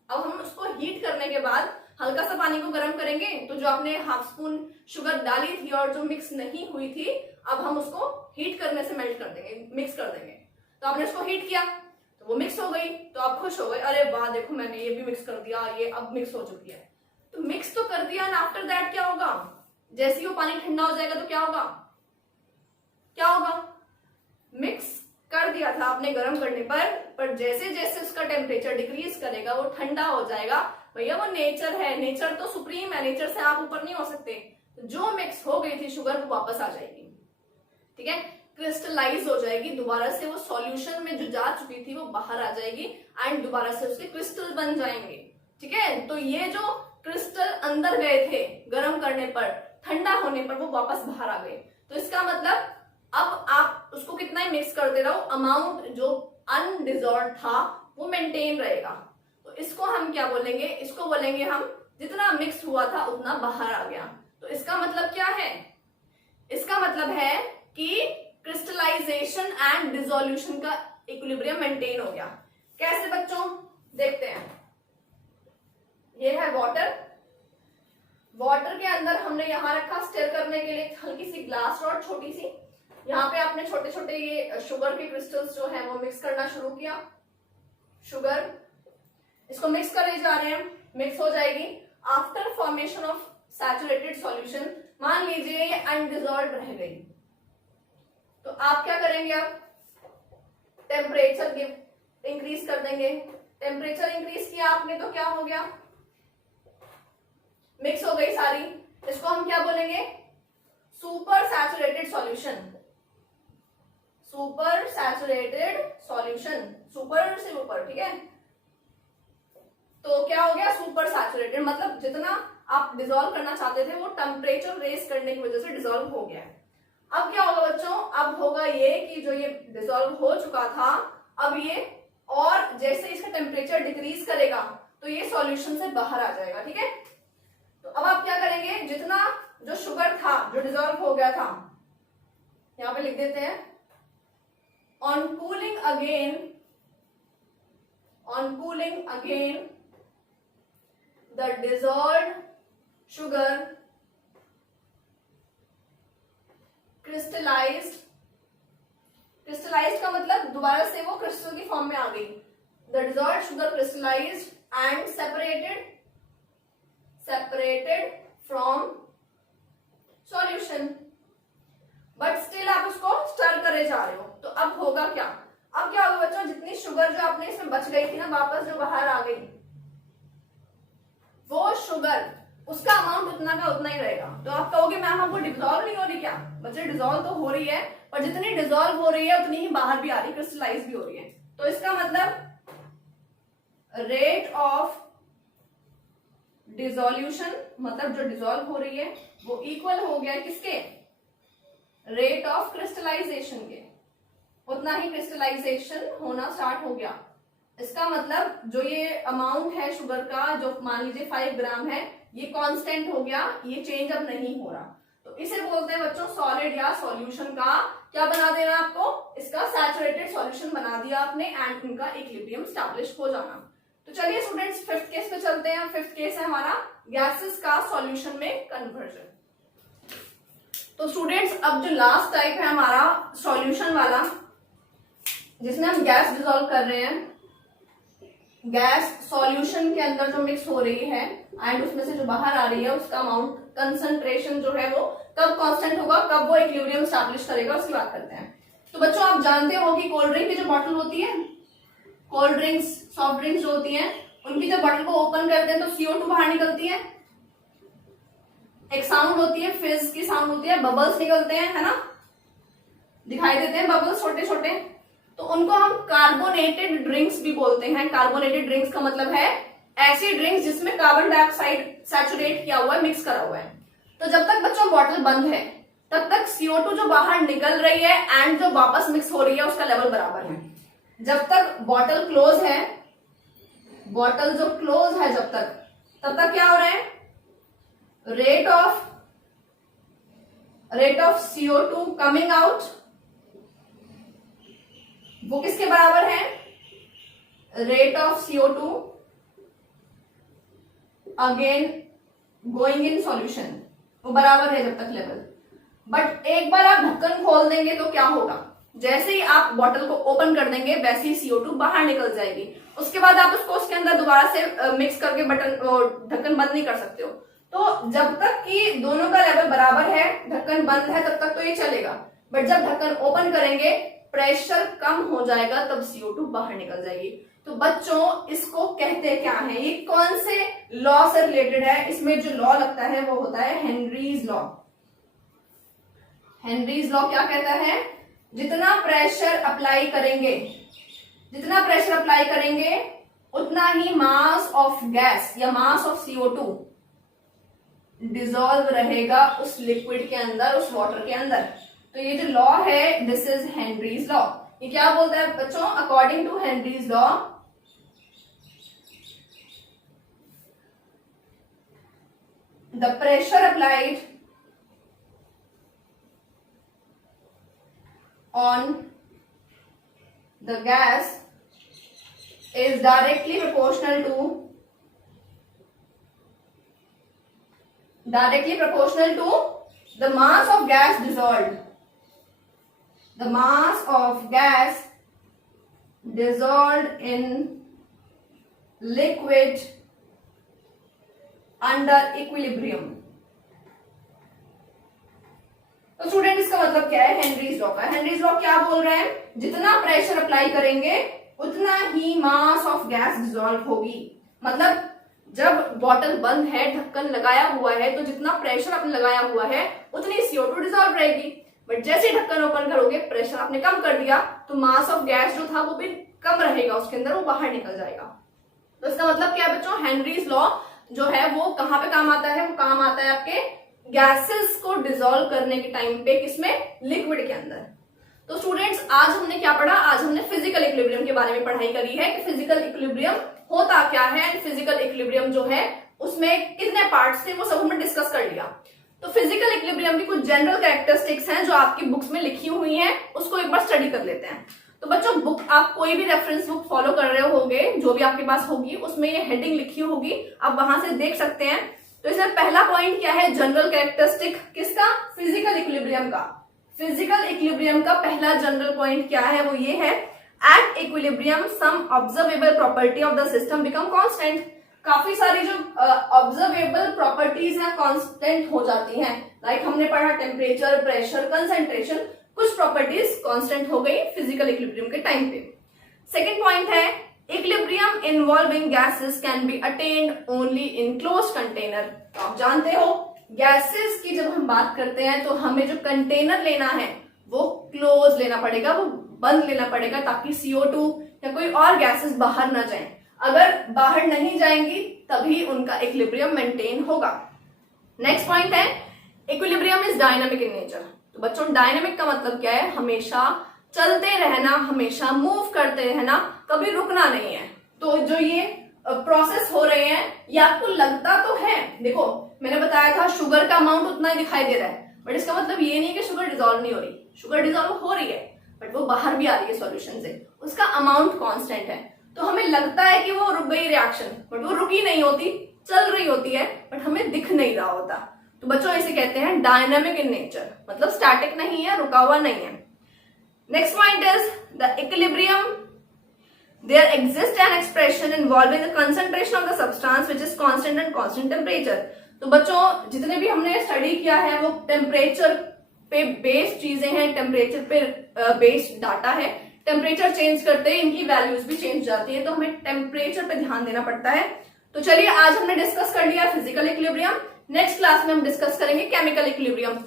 अब हम उसको हीट करने के बाद हल्का सा पानी को गर्म करेंगे, तो जो आपने हाफ स्पून शुगर डाली थी और जो मिक्स नहीं हुई थी, अब हम उसको हीट करने से मेल्ट कर देंगे, मिक्स कर देंगे। तो आपने उसको हीट किया तो वो मिक्स हो गई, तो आप खुश हो गए, अरे वाह देखो मैंने ये भी मिक्स कर दिया, ये अब मिक्स हो चुकी है। तो मिक्स तो कर दिया, एंड आफ्टर दैट क्या होगा, जैसे ही वो पानी ठंडा हो जाएगा तो क्या होगा, क्या होगा, मिक्स कर दिया था आपने गर्म करने पर जैसे जैसे उसका टेम्परेचर डिक्रीज करेगा वो ठंडा हो जाएगा। भैया वो नेचर है, नेचर तो सुप्रीम है, नेचर से आप ऊपर नहीं हो सकते। तो जो मिक्स हो गई थी शुगर वो वापस आ जाएगी, ठीक है, क्रिस्टलाइज हो जाएगी, दोबारा से वो सॉल्यूशन में जो जा चुकी थी वो बाहर आ जाएगी एंड दोबारा से उसके क्रिस्टल बन जाएंगे, ठीक है। तो ये जो क्रिस्टल अंदर गए थे गर्म करने पर, ठंडा होने पर वो वापस बाहर आ गए। तो इसका मतलब अब आप उसको कितना ही मिक्स करते रहो, अमाउंट जो अनडिजॉल्व था वो मेंटेन रहेगा। तो इसको हम क्या बोलेंगे, इसको बोलेंगे हम जितना मिक्स हुआ था उतना बाहर आ गया। तो इसका मतलब क्या है, इसका मतलब है कि क्रिस्टलाइजेशन एंड डिसोल्यूशन का इक्विलिब्रियम मेंटेन हो गया। कैसे बच्चों, देखते हैं। ये है वाटर, वाटर के अंदर हमने यहां रखा स्टिर करने के लिए हल्की सी ग्लास रॉड, छोटी सी। यहाँ पे आपने छोटे छोटे ये शुगर के क्रिस्टल्स जो है वो मिक्स करना शुरू किया, शुगर, इसको मिक्स करे जा रहे हैं, मिक्स हो जाएगी। After formation of saturated solution, मान लीजिए ये अनडिजॉल्व रह गई, तो आप क्या करेंगे, अब टेम्परेचर इंक्रीज कर देंगे। टेम्परेचर इंक्रीज किया आपने तो क्या हो गया, मिक्स हो गई सारी। इसको हम क्या बोलेंगे, super saturated solution, super saturated solution, super से ऊपर, ठीक है। तो क्या हो गया, सुपर सैचुरेटेड, मतलब जितना आप डिसॉल्व करना चाहते थे वो टेम्परेचर रेस करने की वजह से डिसॉल्व हो गया। अब क्या होगा बच्चों, अब होगा ये कि जो ये डिसॉल्व हो चुका था, अब ये और जैसे इसका टेम्परेचर डिक्रीज करेगा तो ये सॉल्यूशन से बाहर आ जाएगा, ठीक है। तो अब आप क्या करेंगे, जितना जो शुगर था जो डिसॉल्व हो गया था, यहां पे लिख देते हैं, on cooling again the dissolved sugar crystallized का मतलब दोबारा से वो क्रिस्टल की फॉर्म में आ गई। the dissolved sugar crystallized and separated from solution, but still आप उसको स्टर करे जा रहे हो। तो अब होगा क्या, अब क्या होगा बच्चों, जितनी शुगर जो आपने इसमें बच गई थी ना, वापस जो बाहर आ गई, वो शुगर उसका अमाउंट उतना का उतना ही रहेगा। तो आप कहोगे मैम आपको डिसॉल्व नहीं हो रही क्या, बच्चे डिसॉल्व तो हो रही है, पर जितनी डिसॉल्व हो रही है उतनी ही बाहर भी आ रही है, क्रिस्टलाइज भी हो रही है। तो इसका मतलब रेट ऑफ डिसोल्यूशन, मतलब जो डिसॉल्व हो रही है वो इक्वल हो गया किसके, रेट ऑफ क्रिस्टलाइजेशन के, उतना ही क्रिस्टलाइजेशन होना स्टार्ट हो गया। इसका मतलब जो ये अमाउंट है शुगर का, जो मान लीजिए 5 ग्राम है, ये कांस्टेंट हो गया, ये चेंज अब नहीं हो रहा। तो इसे बोलते हैं बच्चों सॉलिड या सॉल्यूशन का क्या बना देना आपको, इसका सैचुरेटेड सॉल्यूशन बना दिया आपने एंड इनका इक्विलिब्रियम स्टैब्लिश हो जाना। तो चलिए स्टूडेंट्स फिफ्थ केस पे चलते हैं। फिफ्थ केस है हमारा गैसेस का सॉल्यूशन में कन्वर्जन। तो स्टूडेंट्स अब जो लास्ट टाइप है हमारा सॉल्यूशन वाला, जिसमें हम गैस डिसॉल्व कर रहे हैं, गैस सॉल्यूशन के अंदर जो मिक्स हो रही है एंड उसमें से जो बाहर आ रही है उसका अमाउंट, कंसंट्रेशन जो है वो कब कांस्टेंट होगा, कब वो इक्विलिब्रियम स्टैब्लिश करेगा, उसकी बात करते हैं। तो बच्चों आप जानते हो कि कोल्ड ड्रिंक की जो बॉटल होती है, कोल्ड ड्रिंक्स, सॉफ्ट ड्रिंक्स जो होती हैं, उनकी जब बॉटल को ओपन करते हैं तो CO2 बाहर निकलती है, एक साउंड होती है, फिज की साउंड होती है, बबल्स निकलते हैं, है ना, दिखाई देते हैं बबल्स छोटे छोटे। तो उनको हम कार्बोनेटेड ड्रिंक्स भी बोलते हैं। कार्बोनेटेड ड्रिंक्स का मतलब है ऐसी ड्रिंक्स जिसमें कार्बन डाइऑक्साइड सैचुरेट किया हुआ है, मिक्स करा हुआ है। तो जब तक बच्चों बॉटल बंद है तब तक CO2 जो बाहर निकल रही है एंड जो वापस मिक्स हो रही है उसका लेवल बराबर है। जब तक बॉटल क्लोज है, बॉटल जो क्लोज है जब तक, तब तक क्या हो रहा है, rate of CO2 coming out वो किसके बराबर है, rate of CO2 again going in solution, वो बराबर है जब तक लेवल। बट एक बार आप ढक्कन खोल देंगे तो क्या होगा, जैसे ही आप बॉटल को ओपन कर देंगे वैसे ही CO2 बाहर निकल जाएगी। उसके बाद आप उसको उसके अंदर दोबारा से मिक्स करके ढक्कन बंद नहीं कर सकते हो। तो जब तक कि दोनों का लेवल बराबर है, ढक्कन बंद है, तब तक तो ये चलेगा। बट जब ढक्कन ओपन करेंगे प्रेशर कम हो जाएगा, तब CO2 बाहर निकल जाएगी। तो बच्चों इसको कहते क्या है, ये कौन से लॉ से रिलेटेड है, इसमें जो लॉ लगता है वो होता है हेनरीज लॉ। हेनरीज लॉ क्या कहता है, जितना प्रेशर अप्लाई करेंगे उतना ही मास ऑफ गैस या मास ऑफ CO2 डिसॉल्व रहेगा उस लिक्विड के अंदर, उस वाटर के अंदर। तो ये जो लॉ है दिस इज हेनरीज लॉ। ये क्या बोलता है बच्चों, according to Henry's law the pressure applied on the gas is directly proportional to the mass of gas dissolved. The mass of gas dissolved in liquid under equilibrium. तो स्टूडेंट इसका मतलब क्या है हेनरीज लॉ का। हेनरीज लॉ क्या बोल रहे हैं, जितना प्रेशर अप्लाई करेंगे उतना ही मास ऑफ गैस डिसॉल्व होगी। मतलब जब बॉटल बंद है, ढक्कन लगाया हुआ है, तो जितना प्रेशर आपने लगाया हुआ है उतनी CO2 डिसॉल्व रहेगी। बट जैसे ढक्कन ओपन करोगे, प्रेशर आपने कम कर दिया, तो मास ऑफ गैस जो था वो भी कम रहेगा उसके अंदर, वो बाहर निकल जाएगा। तो इसका मतलब क्या है बच्चों, हेनरीज लॉ जो है वो कहां पे काम आता है, वो काम आता है आपके गैसेस को डिसॉल्व करने के टाइम पे, किसमें, लिक्विड के अंदर। तो स्टूडेंट्स आज हमने क्या पढ़ा, आज हमने फिजिकल इक्विलिब्रियम के बारे में पढ़ाई करी है कि फिजिकल इक्विलिब्रियम होता क्या है, एंड फिजिकल इक्विलिब्रियम जो है उसमें कितने पार्ट्स थे वो सब हमने डिस्कस कर लिया। तो फिजिकल इक्विलिब्रियम की कुछ जनरल कैरेक्टरिस्टिक्स हैं जो आपकी बुक्स में लिखी हुई हैं, उसको एक बार स्टडी कर लेते हैं। तो बच्चों बुक, आप कोई भी रेफरेंस बुक फॉलो कर रहे होंगे, जो भी आपके पास होगी उसमें ये हेडिंग लिखी होगी, आप वहां से देख सकते हैं। तो इसमें पहला पॉइंट क्या है, जनरल कैरेक्टरिस्टिक किसका, फिजिकल इक्विलिब्रियम का। फिजिकल इक्विलिब्रियम का पहला जनरल पॉइंट क्या है, वो ये है, at equilibrium some observable property of the system become constant. काफी सारी जो ऑब्जर्वेबल प्रॉपर्टीज हैं कांस्टेंट हो जाती हैं। लाइक हमने पढ़ा टेम्परेचर, प्रेशर, कंसंट्रेशन, कुछ प्रॉपर्टीज कांस्टेंट हो गई फिजिकल इक्विलिब्रियम के टाइम पे। सेकेंड पॉइंट है, equilibrium involving gases can be attend only in closed container. तो आप जानते हो गैसेस की जब हम बात करते हैं तो हमें जो कंटेनर लेना है वो क्लोज लेना पड़ेगा, वो बंद लेना पड़ेगा, ताकि CO2 या कोई और गैसेस बाहर ना जाएं। अगर बाहर नहीं जाएंगी तभी उनका इक्विलिब्रियम मेंटेन होगा। नेक्स्ट पॉइंट है, equilibrium is dynamic in nature. तो बच्चों डायनामिक का मतलब क्या है, हमेशा चलते रहना, हमेशा मूव करते रहना, कभी रुकना नहीं है। तो जो ये प्रोसेस हो रहे हैं ये आपको लगता तो है, देखो मैंने बताया था शुगर का अमाउंट उतना ही दिखाई दे रहा है, बट इसका मतलब ये नहीं कि शुगर डिसॉल्व नहीं हो रही, शुगर डिसॉल्व हो रही है बट वो बाहर भी आ रही है सॉल्यूशन से, उसका अमाउंट कांस्टेंट है। तो हमें लगता है कि वो रुक गई रिएक्शन, बट वो रुकी नहीं होती, चल रही होती है, बट हमें दिख नहीं रहा होता। तो बच्चों इसे कहते हैं डायनामिक इन नेचर, मतलब स्टैटिक नहीं है, रुका हुआ नहीं है। Next point is the equilibrium, there exists an expression involving the concentration of the substance which is constant and constant temperature। तो बच्चों जितने भी हमने स्टडी किया है वो टेम्परेचर पे बेस्ड चीजें हैं, टेम्परेचर पे बेस्ड डाटा है। टेम्परेचर चेंज करते हैं इनकी वैल्यूज भी चेंज जाती है, तो हमें टेम्परेचर पे ध्यान देना पड़ता है। तो चलिए आज हमने डिस्कस कर लिया फिजिकल इक्विलिब्रियम, नेक्स्ट क्लास में हम डिस्कस करेंगे केमिकल इक्विलिब्रियम।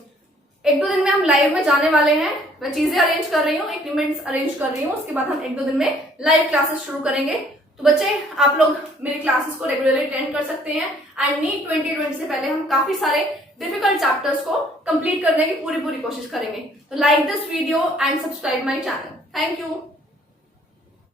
एक दो दिन में हम लाइव में जाने वाले हैं, मैं चीजें अरेंज कर रही हूँ, इक्विपमेंट्स अरेंज कर रही हूँ, उसके बाद हम एक दो दिन में लाइव क्लासेस शुरू करेंगे। तो बच्चे आप लोग मेरी क्लासेस को रेगुलरली अटेंड कर सकते हैं, एंड नीट 2020 से पहले हम काफी सारे डिफिकल्ट चैप्टर्स को कंप्लीट करने की पूरी कोशिश करेंगे। तो like this video and subscribe my channel. Thank you.